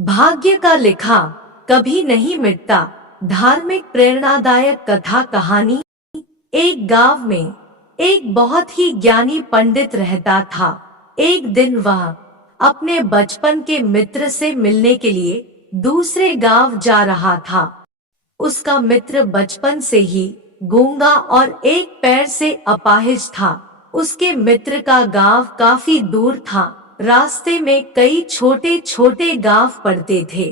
भाग्य का लिखा कभी नहीं मिटता। धार्मिक प्रेरणादायक कथा कहानी। एक गांव में एक बहुत ही ज्ञानी पंडित रहता था। एक दिन वह अपने बचपन के मित्र से मिलने के लिए दूसरे गांव जा रहा था। उसका मित्र बचपन से ही गूंगा और एक पैर से अपाहिज था। उसके मित्र का गांव काफी दूर था। रास्ते में कई छोटे छोटे गांव पड़ते थे।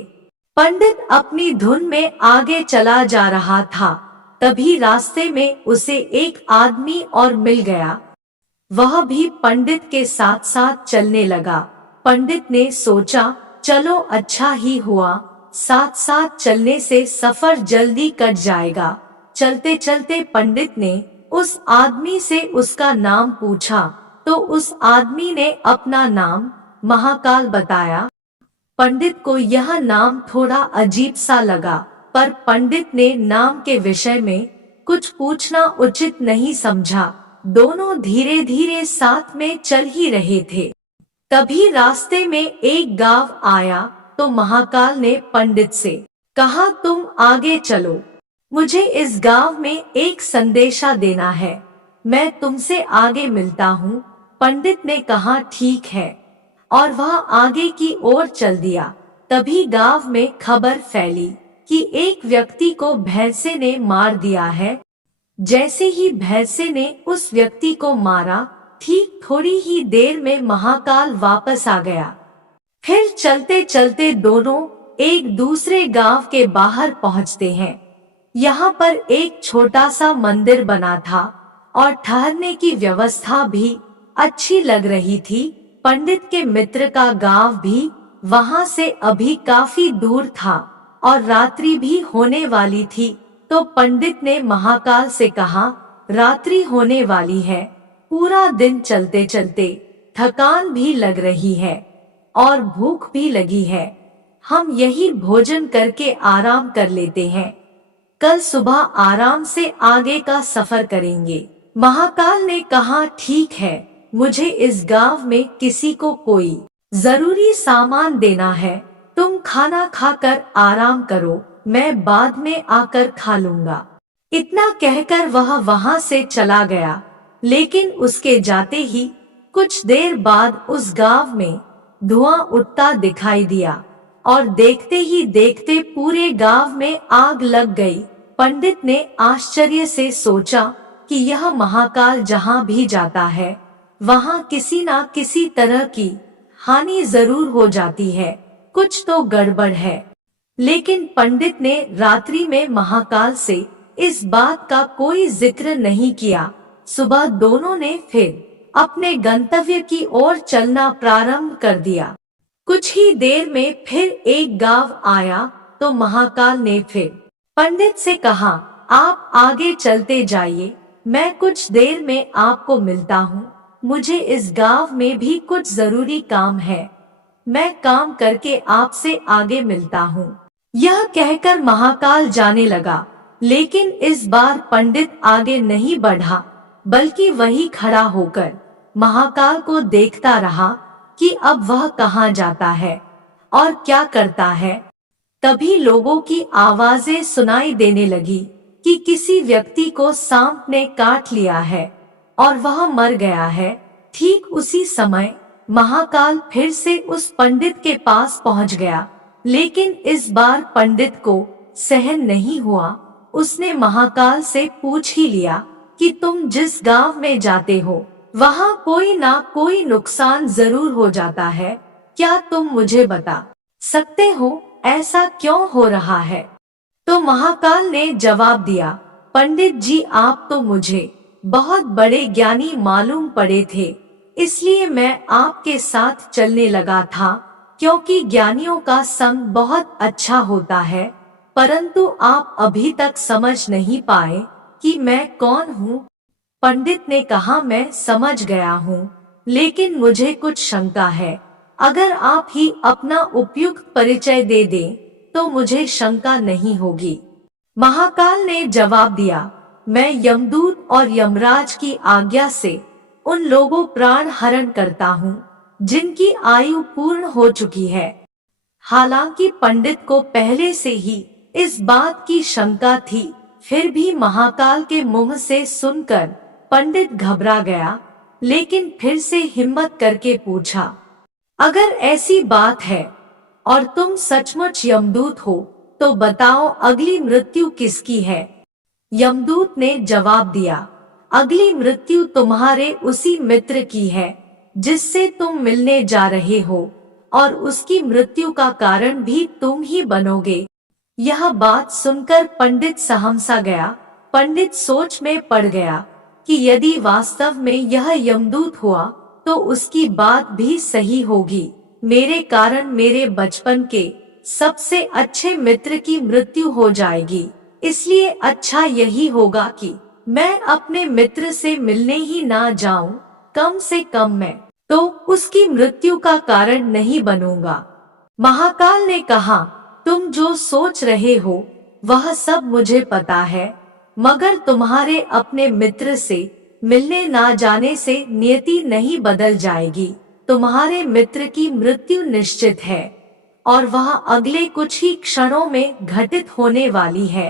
पंडित अपनी धुन में आगे चला जा रहा था। तभी रास्ते में उसे एक आदमी और मिल गया। वह भी पंडित के साथ साथ चलने लगा। पंडित ने सोचा, चलो अच्छा ही हुआ, साथ साथ चलने से सफर जल्दी कट जाएगा। चलते चलते पंडित ने उस आदमी से उसका नाम पूछा, तो उस आदमी ने अपना नाम महाकाल बताया। पंडित को यह नाम थोड़ा अजीब सा लगा, पर पंडित ने नाम के विषय में कुछ पूछना उचित नहीं समझा। दोनों धीरे धीरे साथ में चल ही रहे थे। तभी रास्ते में एक गांव आया, तो महाकाल ने पंडित से कहा, तुम आगे चलो, मुझे इस गांव में एक संदेशा देना है। मैं तुमसे आगे मिलता हूँ। पंडित ने कहा, ठीक है, और वह आगे की ओर चल दिया। तभी गांव में खबर फैली कि एक व्यक्ति को भैंसे ने मार दिया है। जैसे ही भैंसे ने उस व्यक्ति को मारा, ठीक थोड़ी ही देर में महाकाल वापस आ गया। फिर चलते चलते दोनों एक दूसरे गांव के बाहर पहुंचते हैं। यहाँ पर एक छोटा सा मंदिर बना था और ठहरने की व्यवस्था भी अच्छी लग रही थी। पंडित के मित्र का गांव भी वहां से अभी काफी दूर था और रात्रि भी होने वाली थी। तो पंडित ने महाकाल से कहा, रात्रि होने वाली है, पूरा दिन चलते चलते थकान भी लग रही है और भूख भी लगी है। हम यही भोजन करके आराम कर लेते हैं। कल सुबह आराम से आगे का सफर करेंगे। महाकाल ने कहा, ठीक है, मुझे इस गांव में किसी को कोई जरूरी सामान देना है। तुम खाना खाकर आराम करो, मैं बाद में आकर खा लूंगा। इतना कहकर वह वहां से चला गया। लेकिन उसके जाते ही कुछ देर बाद उस गांव में धुआं उठता दिखाई दिया और देखते ही देखते पूरे गांव में आग लग गई। पंडित ने आश्चर्य से सोचा कि यह महाकाल जहां भी जाता है, वहां किसी ना किसी तरह की हानि जरूर हो जाती है, कुछ तो गड़बड़ है। लेकिन पंडित ने रात्रि में महाकाल से इस बात का कोई जिक्र नहीं किया। सुबह दोनों ने फिर अपने गंतव्य की ओर चलना प्रारंभ कर दिया। कुछ ही देर में फिर एक गांव आया, तो महाकाल ने फिर पंडित से कहा, आप आगे चलते जाइए, मैं कुछ देर में आपको मिलता हूँ। मुझे इस गांव में भी कुछ जरूरी काम है, मैं काम करके आपसे आगे मिलता हूँ। यह कहकर महाकाल जाने लगा। लेकिन इस बार पंडित आगे नहीं बढ़ा, बल्कि वही खड़ा होकर महाकाल को देखता रहा कि अब वह कहाँ जाता है और क्या करता है। तभी लोगों की आवाजें सुनाई देने लगी कि किसी व्यक्ति को सांप ने काट लिया है और वह मर गया है। ठीक उसी समय महाकाल फिर से उस पंडित के पास पहुंच गया। लेकिन इस बार पंडित को सहन नहीं हुआ। उसने महाकाल से पूछ ही लिया कि तुम जिस गांव में जाते हो, वहां कोई ना कोई नुकसान जरूर हो जाता है, क्या तुम मुझे बता सकते हो ऐसा क्यों हो रहा है? तो महाकाल ने जवाब दिया, पंडित जी, आप तो मुझे बहुत बड़े ज्ञानी मालूम पड़े थे, इसलिए मैं आपके साथ चलने लगा था, क्योंकि ज्ञानियों का संग बहुत अच्छा होता है। परंतु आप अभी तक समझ नहीं पाए कि मैं कौन हूँ। पंडित ने कहा, मैं समझ गया हूँ, लेकिन मुझे कुछ शंका है। अगर आप ही अपना उपयुक्त परिचय दे दें, तो मुझे शंका नहीं होगी। महाकाल ने जवाब दिया, मैं यमदूत और यमराज की आज्ञा से उन लोगों प्राण हरण करता हूँ जिनकी आयु पूर्ण हो चुकी है। हालांकि पंडित को पहले से ही इस बात की शंका थी, फिर भी महाकाल के मुंह से सुनकर पंडित घबरा गया, लेकिन फिर से हिम्मत करके पूछा, अगर ऐसी बात है और तुम सचमुच यमदूत हो तो बताओ अगली मृत्यु किसकी है। यमदूत ने जवाब दिया, अगली मृत्यु तुम्हारे उसी मित्र की है जिससे तुम मिलने जा रहे हो, और उसकी मृत्यु का कारण भी तुम ही बनोगे। यह बात सुनकर पंडित सहमसा गया। पंडित सोच में पड़ गया कि यदि वास्तव में यह यमदूत हुआ तो उसकी बात भी सही होगी। मेरे कारण मेरे बचपन के सबसे अच्छे मित्र की मृत्यु हो जाएगी, इसलिए अच्छा यही होगा कि मैं अपने मित्र से मिलने ही ना जाऊं, कम से कम मैं तो उसकी मृत्यु का कारण नहीं बनूंगा। महाकाल ने कहा, तुम जो सोच रहे हो वह सब मुझे पता है, मगर तुम्हारे अपने मित्र से मिलने ना जाने से नियति नहीं बदल जाएगी। तुम्हारे मित्र की मृत्यु निश्चित है और वह अगले कुछ ही क्षणों में घटित होने वाली है।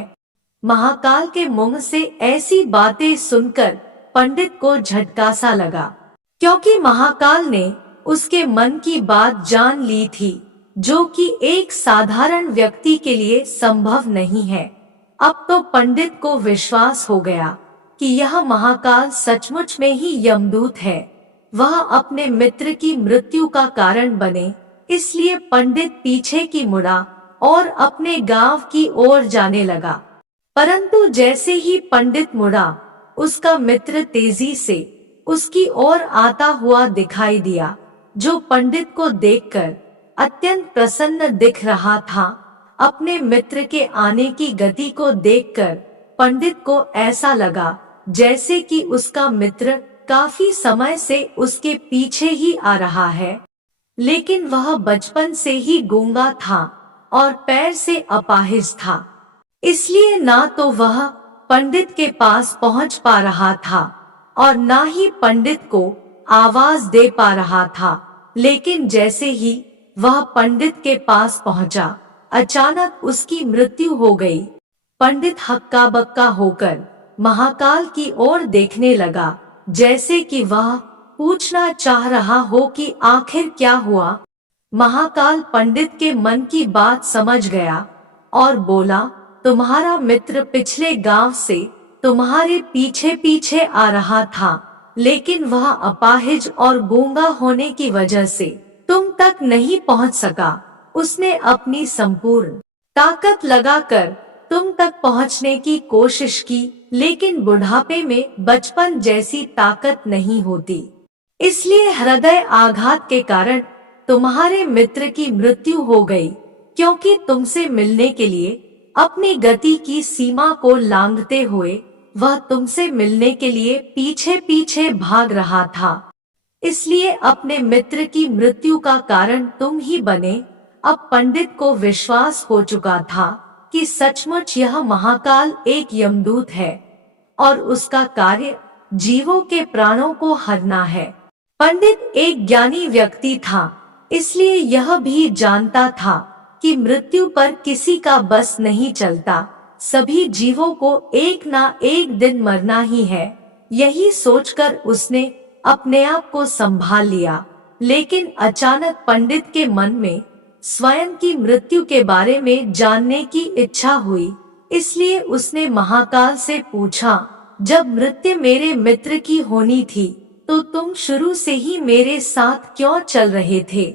महाकाल के मुंह से ऐसी बातें सुनकर पंडित को झटका सा लगा, क्योंकि महाकाल ने उसके मन की बात जान ली थी, जो कि एक साधारण व्यक्ति के लिए संभव नहीं है। अब तो पंडित को विश्वास हो गया कि यह महाकाल सचमुच में ही यमदूत है, वह अपने मित्र की मृत्यु का कारण बने। इसलिए पंडित पीछे की मुड़ा और अपने गांव की ओर जाने लगा। परंतु जैसे ही पंडित मुड़ा, उसका मित्र तेजी से उसकी ओर आता हुआ दिखाई दिया, जो पंडित को देखकर अत्यंत प्रसन्न दिख रहा था। अपने मित्र के आने की गति को देखकर पंडित को ऐसा लगा जैसे कि उसका मित्र काफी समय से उसके पीछे ही आ रहा है, लेकिन वह बचपन से ही गूंगा था और पैर से अपाहिज था, इसलिए ना तो वह पंडित के पास पहुंच पा रहा था और ना ही पंडित को आवाज दे पा रहा था। लेकिन जैसे ही वह पंडित के पास पहुंचा, अचानक उसकी मृत्यु हो गई। पंडित हक्का बक्का होकर महाकाल की ओर देखने लगा, जैसे कि वह पूछना चाह रहा हो कि आखिर क्या हुआ। महाकाल पंडित के मन की बात समझ गया और बोला, तुम्हारा मित्र पिछले गांव से तुम्हारे पीछे पीछे आ रहा था, लेकिन वह अपाहिज और गूंगा होने की वजह से तुम तक नहीं पहुंच सका। उसने अपनी संपूर्ण ताकत लगाकर तुम तक पहुंचने की कोशिश की, लेकिन बुढ़ापे में बचपन जैसी ताकत नहीं होती, इसलिए हृदय आघात के कारण तुम्हारे मित्र की मृत्यु हो गई, क्योंकि तुमसे मिलने के लिए अपनी गति की सीमा को लांघते हुए वह तुमसे मिलने के लिए पीछे पीछे भाग रहा था। इसलिए अपने मित्र की मृत्यु का कारण तुम ही बने। अब पंडित को विश्वास हो चुका था कि सचमुच यह महाकाल एक यमदूत है और उसका कार्य जीवों के प्राणों को हरना है। पंडित एक ज्ञानी व्यक्ति था, इसलिए यह भी जानता था कि मृत्यु पर किसी का बस नहीं चलता, सभी जीवों को एक ना एक दिन मरना ही है। यही सोचकर उसने अपने आप को संभाल लिया, लेकिन अचानक पंडित के मन में स्वयं की मृत्यु के बारे में जानने की इच्छा हुई। इसलिए उसने महाकाल से पूछा, जब मृत्यु मेरे मित्र की होनी थी तो तुम शुरू से ही मेरे साथ क्यों चल रहे थे?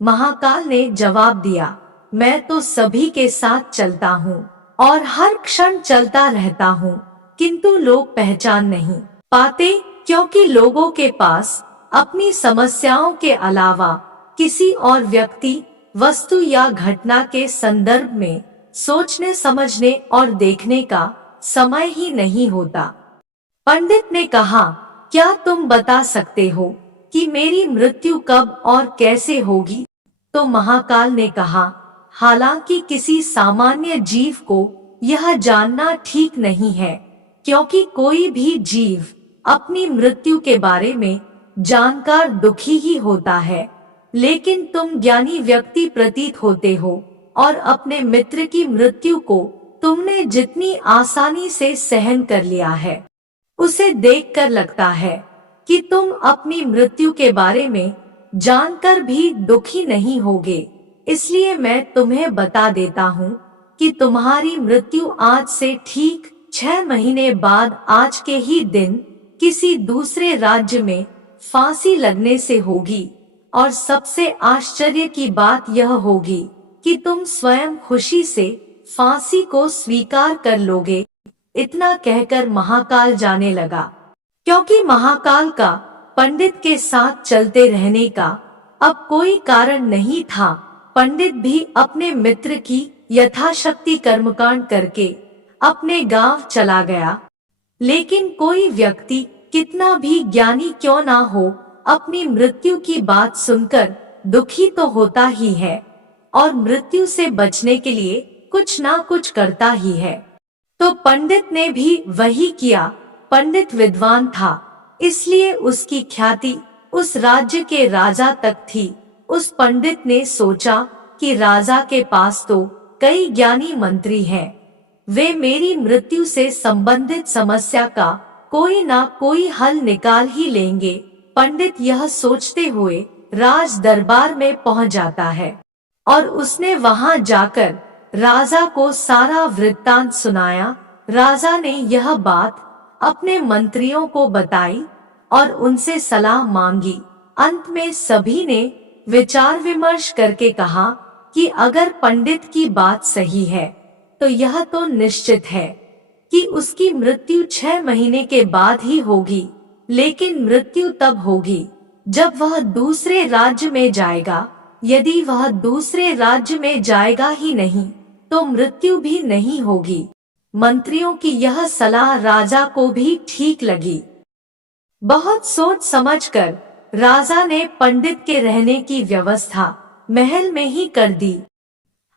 महाकाल ने जवाब दिया, मैं तो सभी के साथ चलता हूँ और हर क्षण चलता रहता हूँ, किंतु लोग पहचान नहीं पाते, क्योंकि लोगों के पास अपनी समस्याओं के अलावा किसी और व्यक्ति, वस्तु या घटना के संदर्भ में सोचने, समझने और देखने का समय ही नहीं होता। पंडित ने कहा, क्या तुम बता सकते हो कि मेरी मृत्यु कब और कैसे होगी? तो महाकाल ने कहा, हालांकि किसी सामान्य जीव को यह जानना ठीक नहीं है, क्योंकि कोई भी जीव अपनी मृत्यु के बारे में जानकर दुखी ही होता है, लेकिन तुम ज्ञानी व्यक्ति प्रतीत होते हो और अपने मित्र की मृत्यु को तुमने जितनी आसानी से सहन कर लिया है, उसे देखकर लगता है कि तुम अपनी मृत्यु के बारे में जानकर भी दुखी नहीं होगे। इसलिए मैं तुम्हें बता देता हूँ कि तुम्हारी मृत्यु आज से ठीक 6 महीने बाद आज के ही दिन किसी दूसरे राज्य में फांसी लगने से होगी। और सबसे आश्चर्य की बात यह होगी कि तुम स्वयं खुशी से फांसी को स्वीकार कर लोगे। इतना कहकर महाकाल जाने लगा। क्योंकि महाकाल का पंडित के साथ चलते रहने का अब कोई कारण नहीं था, पंडित भी अपने मित्र की यथाशक्ति कर्मकांड करके अपने गांव चला गया। लेकिन कोई व्यक्ति कितना भी ज्ञानी क्यों ना हो, अपनी मृत्यु की बात सुनकर दुखी तो होता ही है और मृत्यु से बचने के लिए कुछ ना कुछ करता ही है। तो पंडित ने भी वही किया। पंडित विद्वान था, इसलिए उसकी ख्याति उस राज्य के राजा तक थी। उस पंडित ने सोचा कि राजा के पास तो कई ज्ञानी मंत्री हैं, वे मेरी मृत्यु से संबंधित समस्या का कोई ना कोई हल निकाल ही लेंगे। पंडित यह सोचते हुए राज दरबार में पहुंच जाता है और उसने वहां जाकर राजा को सारा वृत्तांत सुनाया। राजा ने यह बात अपने मंत्रियों को बताई और उनसे सलाह मांगी। अंत में सभी ने विचार विमर्श करके कहा कि अगर पंडित की बात सही है तो यह तो निश्चित है कि उसकी मृत्यु 6 महीने के बाद ही होगी। लेकिन मृत्यु तब होगी जब वह दूसरे राज्य में जाएगा। यदि वह दूसरे राज्य में जाएगा ही नहीं तो मृत्यु भी नहीं होगी। मंत्रियों की यह सलाह राजा को भी ठीक लगी। बहुत सोच समझकर राजा ने पंडित के रहने की व्यवस्था महल में ही कर दी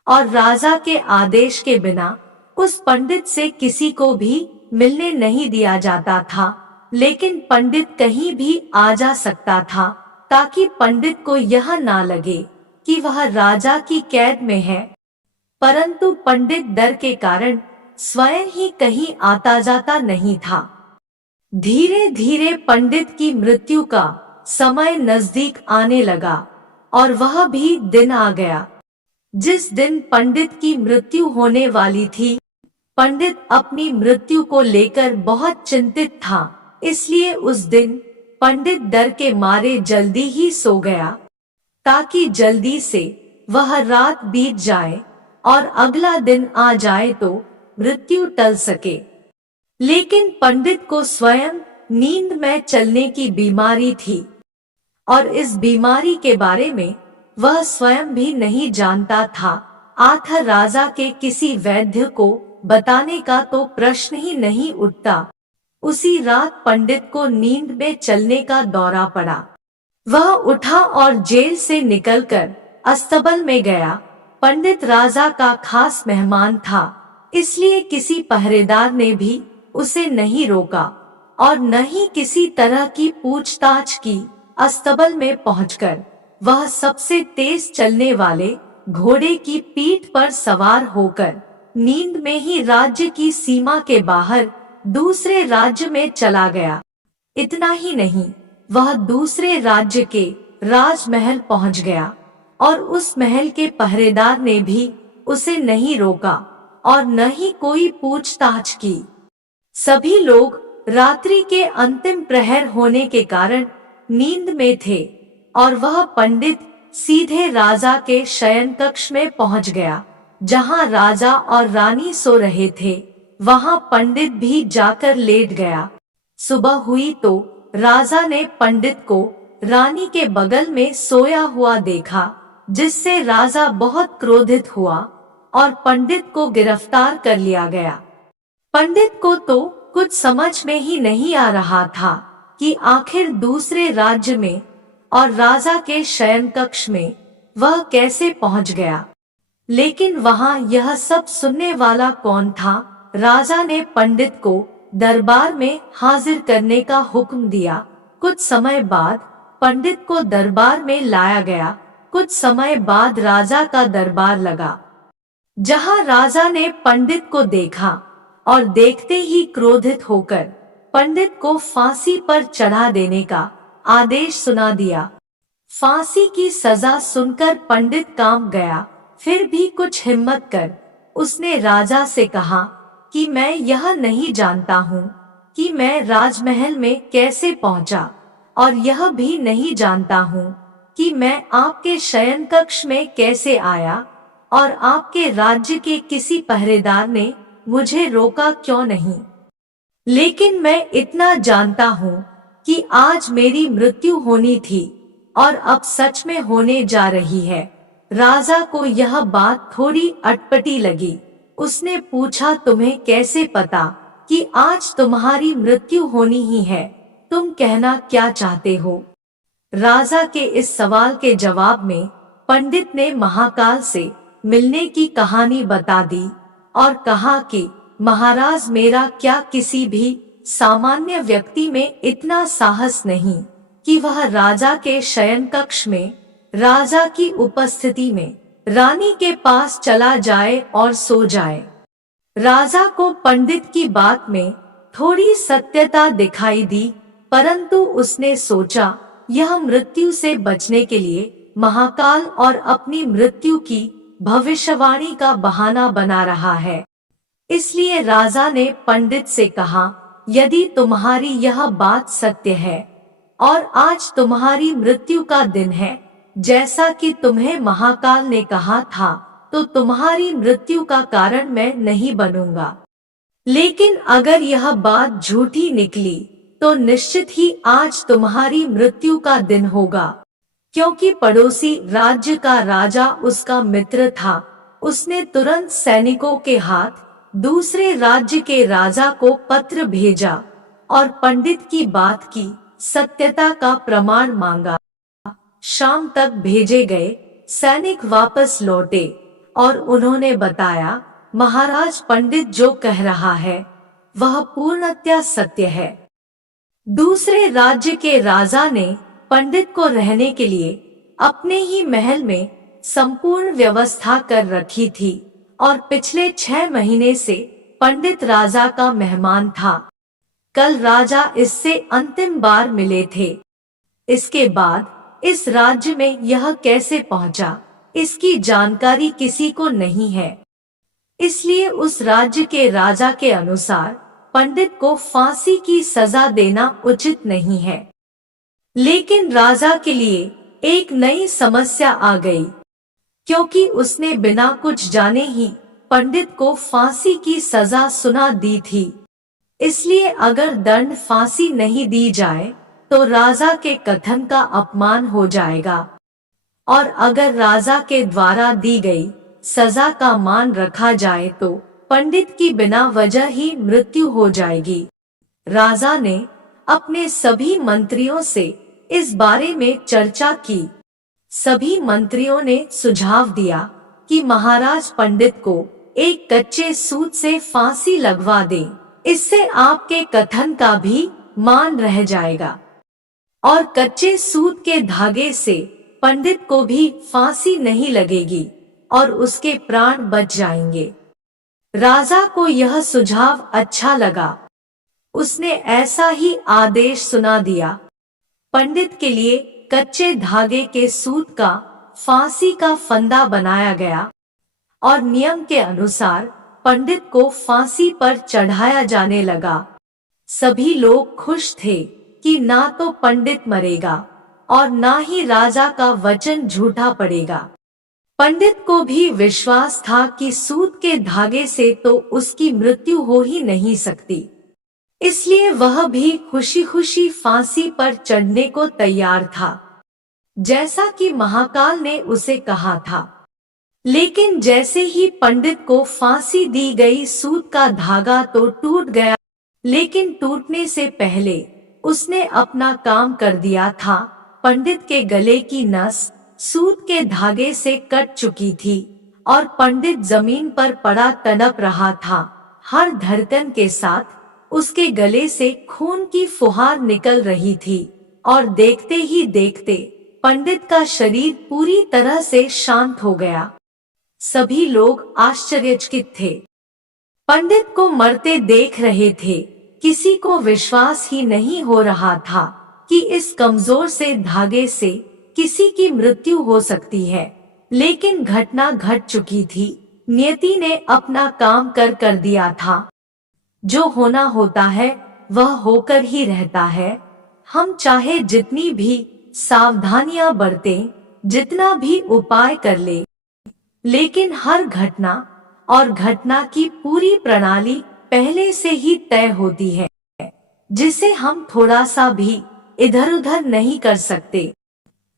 और राजा के आदेश के बिना उस पंडित से किसी को भी मिलने नहीं दिया जाता था। लेकिन पंडित कहीं भी आ जा सकता था ताकि पंडित को यह ना लगे कि वह राजा की कैद में है। परंतु पंडित डर के कारण स्वयं ही कहीं आता जाता नहीं था। धीरे धीरे पंडित की मृत्यु का समय नजदीक आने लगा और वह भी दिन आ गया जिस दिन पंडित की मृत्यु होने वाली थी। पंडित अपनी मृत्यु को लेकर बहुत चिंतित था, इसलिए उस दिन पंडित डर के मारे जल्दी ही सो गया ताकि जल्दी से वह रात बीत जाए और अगला दिन आ जाए तो मृत्यु टल सके। लेकिन पंडित को स्वयं नींद में चलने की बीमारी थी और इस बीमारी के बारे में वह स्वयं भी नहीं जानता था। आखिर राजा के किसी वैद्य को बताने का तो प्रश्न ही नहीं उठता। उसी रात पंडित को नींद में चलने का दौरा पड़ा। वह उठा और जेल से निकलकर अस्तबल में गया। पंडित राजा का खास मेहमान था, इसलिए किसी पहरेदार ने भी उसे नहीं रोका और न ही किसी तरह की पूछताछ की। अस्तबल में पहुंचकर वह सबसे तेज चलने वाले घोड़े की पीठ पर सवार होकर नींद में ही राज्य की सीमा के बाहर दूसरे राज्य में चला गया। इतना ही नहीं, वह दूसरे राज्य के राजमहल पहुंच गया और उस महल के पहरेदार ने भी उसे नहीं रोका और न ही कोई पूछताछ की। सभी लोग रात्रि के अंतिम प्रहर होने के कारण नींद में थे और वह पंडित सीधे राजा के शयन कक्ष में पहुंच गया। जहां राजा और रानी सो रहे थे वहां पंडित भी जाकर लेट गया। सुबह हुई तो राजा ने पंडित को रानी के बगल में सोया हुआ देखा, जिससे राजा बहुत क्रोधित हुआ और पंडित को गिरफ्तार कर लिया गया। पंडित को तो कुछ समझ में ही नहीं आ रहा था कि आखिर दूसरे राज्य में और राजा के शयन कक्ष में वह कैसे पहुंच गया। लेकिन वहां यह सब सुनने वाला कौन था। राजा ने पंडित को दरबार में हाजिर करने का हुक्म दिया। कुछ समय बाद पंडित को दरबार में लाया गया कुछ समय बाद राजा का दरबार लगा, जहां राजा ने पंडित को देखा और देखते ही क्रोधित होकर पंडित को फांसी पर चढ़ा देने का आदेश सुना दिया। फांसी की सजा सुनकर पंडित कांप गया। फिर भी कुछ हिम्मत कर उसने राजा से कहा कि मैं यह नहीं जानता हूँ कि मैं राजमहल में कैसे पहुँचा, और यह भी नहीं जानता हूँ कि मैं आपके शयन कक्ष में कैसे आया, और आपके राज्य के किसी पहरेदार ने मुझे रोका क्यों नहीं। लेकिन मैं इतना जानता हूँ कि आज मेरी मृत्यु होनी थी और अब सच में होने जा रही है। राजा को यह बात थोड़ी अटपटी लगी। उसने पूछा, तुम्हें कैसे पता कि आज तुम्हारी मृत्यु होनी ही है? तुम कहना क्या चाहते हो? राजा के इस सवाल के जवाब में पंडित ने महाकाल से मिलने की कहानी बता दी और कहा कि महाराज, मेरा क्या किसी भी सामान्य व्यक्ति में इतना साहस नहीं कि वह राजा के शयन कक्ष में राजा की उपस्थिति में रानी के पास चला जाए और सो जाए। राजा को पंडित की बात में थोड़ी सत्यता दिखाई दी, परंतु उसने सोचा यह मृत्यु से बचने के लिए महाकाल और अपनी मृत्यु की भविष्यवाणी का बहाना बना रहा है। इसलिए राजा ने पंडित से कहा, यदि तुम्हारी यह बात सत्य है और आज तुम्हारी मृत्यु का दिन है जैसा कि तुम्हें महाकाल ने कहा था, तो तुम्हारी मृत्यु का कारण मैं नहीं बनूंगा। लेकिन अगर यह बात झूठी निकली तो निश्चित ही आज तुम्हारी मृत्यु का दिन होगा, क्योंकि पड़ोसी राज्य का राजा उसका मित्र था। उसने तुरंत सैनिकों के हाथ दूसरे राज्य के राजा को पत्र भेजा और पंडित की बात की सत्यता का प्रमाण मांगा। शाम तक भेजे गए सैनिक वापस लौटे और उन्होंने बताया, महाराज, पंडित जो कह रहा है वह पूर्णतया सत्य है। दूसरे राज्य के राजा ने पंडित को रहने के लिए अपने ही महल में संपूर्ण व्यवस्था कर रखी थी और पिछले 6 महीने से पंडित राजा का मेहमान था। कल राजा इससे अंतिम बार मिले थे। इसके बाद इस राज्य में यह कैसे पहुंचा, इसकी जानकारी किसी को नहीं है। इसलिए उस राज्य के राजा के अनुसार पंडित को फांसी की सजा देना उचित नहीं है। लेकिन राजा के लिए एक नई समस्या आ गई, क्योंकि उसने बिना कुछ जाने ही पंडित को फांसी की सजा सुना दी थी। इसलिए अगर दंड फांसी नहीं दी जाए तो राजा के कथन का अपमान हो जाएगा, और अगर राजा के द्वारा दी गई सजा का मान रखा जाए तो पंडित की बिना वजह ही मृत्यु हो जाएगी। राजा ने अपने सभी मंत्रियों से इस बारे में चर्चा की। सभी मंत्रियों ने सुझाव दिया कि महाराज, पंडित को एक कच्चे सूत से फांसी लगवा दें। इससे आपके कथन का भी मान रह जाएगा और कच्चे सूत के धागे से पंडित को भी फांसी नहीं लगेगी और उसके प्राण बच जाएंगे। राजा को यह सुझाव अच्छा लगा। उसने ऐसा ही आदेश सुना दिया। पंडित के लिए कच्चे धागे के सूत का फांसी का फंदा बनाया गया और नियम के अनुसार पंडित को फांसी पर चढ़ाया जाने लगा। सभी लोग खुश थे कि ना तो पंडित मरेगा और ना ही राजा का वचन झूठा पड़ेगा। पंडित को भी विश्वास था कि सूत के धागे से तो उसकी मृत्यु हो ही नहीं सकती। इसलिए वह भी खुशी खुशी फांसी पर चढ़ने को तैयार था, जैसा कि महाकाल ने उसे कहा था। लेकिन जैसे ही पंडित को फांसी दी गई, सूत का धागा तो टूट गया, लेकिन टूटने से पहले उसने अपना काम कर दिया था। पंडित के गले की नस सूत के धागे से कट चुकी थी और पंडित जमीन पर पड़ा तड़प रहा था। हर धड़कन के साथ उसके गले से खून की फुहार निकल रही थी और देखते ही देखते पंडित का शरीर पूरी तरह से शांत हो गया। सभी लोग आश्चर्यचकित थे। पंडित को मरते देख रहे थे। किसी को विश्वास ही नहीं हो रहा था कि इस कमजोर से धागे से किसी की मृत्यु हो सकती है। लेकिन घटना घट चुकी थी। नियति ने अपना काम कर दिया था। जो होना होता है वह होकर ही रहता है। हम चाहे जितनी भी सावधानियां बरतें, जितना भी उपाय कर ले, लेकिन हर घटना और घटना की पूरी प्रणाली पहले से ही तय होती है, जिसे हम थोड़ा सा भी इधर उधर नहीं कर सकते।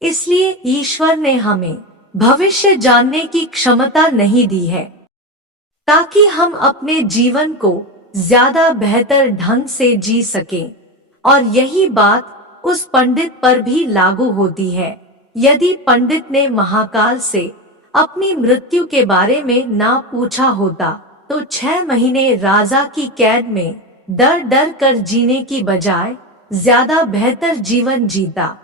इसलिए ईश्वर ने हमें भविष्य जानने की क्षमता नहीं दी है, ताकि हम अपने जीवन को ज्यादा बेहतर ढंग से जी सकें। और यही बात उस पंडित पर भी लागू होती है। यदि पंडित ने महाकाल से अपनी मृत्यु के बारे में ना पूछा होता तो 6 महीने राजा की कैद में डर डर कर जीने की बजाय ज्यादा बेहतर जीवन जीता।